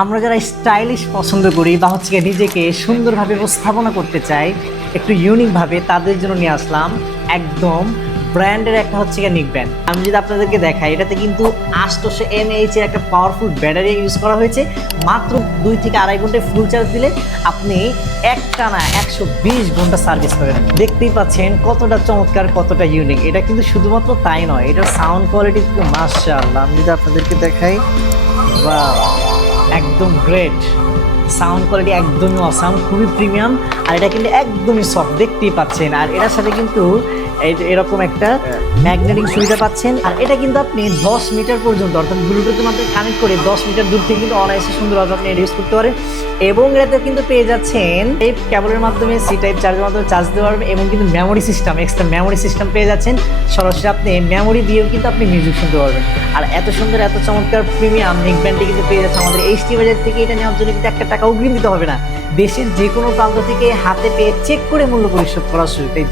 আমরা যারা স্টাইলিশ পছন্দ করি বা হচ্ছে গিয়ে নিজেকে সুন্দরভাবে উপস্থাপনা করতে চাই, একটু ইউনিকভাবে, তাদের জন্য নিয়ে আসলাম একদম ব্র্যান্ডের একটা হচ্ছে গিয়ে নিক ব্যান্ড। আমি যদি আপনাদেরকে দেখাই, এটাতে কিন্তু 800 mAh এর একটা পাওয়ারফুল ব্যাটারি ইউজ করা হয়েছে। মাত্র 2 থেকে আড়াই ঘন্টায় ফুল চার্জ দিলে আপনি একটানা 120 ঘন্টা সার্ভিস করেন। দেখতেই পাচ্ছেন কতটা চমৎকার, কতটা ইউনিক। এটা কিন্তু শুধুমাত্র তাই নয়, এটার সাউন্ড কোয়ালিটি কিন্তু মাশাআল্লাহ। আমি যদি আপনাদেরকে দেখাই, বাহ, একদম গ্রেট সাউন্ড কোয়ালিটি, একদমই অসাম, খুবই প্রিমিয়াম। আর এটা কিন্তু একদমই সফট, দেখতেই পাচ্ছেন। আর এটার সাথে কিন্তু এরকম একটা ম্যাগনেটিক সুবিধা পাচ্ছেন। আর এটা কিন্তু আপনি 10 মিটার পর্যন্ত, অর্থাৎ ব্লুটুথের মাধ্যমে কানেক্ট করে 10 মিটার দূর থেকে কিন্তু অনায়াসে সুন্দরভাবে আপনি ইউজ করতে পারেন। এবং এটাতে কিন্তু পেয়ে যাচ্ছেন এই কেবলের মাধ্যমে সি টাইপ চার্জের মাধ্যমে চার্জ দিতে পারবেন। এবং কিন্তু memory system, extra memory system পেয়ে যাচ্ছেন। সরাসরি আপনি মেমোরি দিয়েও কিন্তু আপনি মিউজিক শুনতে পারবেন। আর এত সুন্দর, এত চমৎকার প্রিমিয়াম নেক ব্যান্ডটি কিন্তু পেয়ে যাচ্ছে আমাদের এইচটি বাজার থেকে। এটা নেওয়ার জন্য কিন্তু 1 টাকা অগ্রিম দিতে হবে না। দেশের যে কোনো প্রান্ত থেকে হাতে পেয়ে চেক করে মূল্য পরিশোধ করার সুযোগ।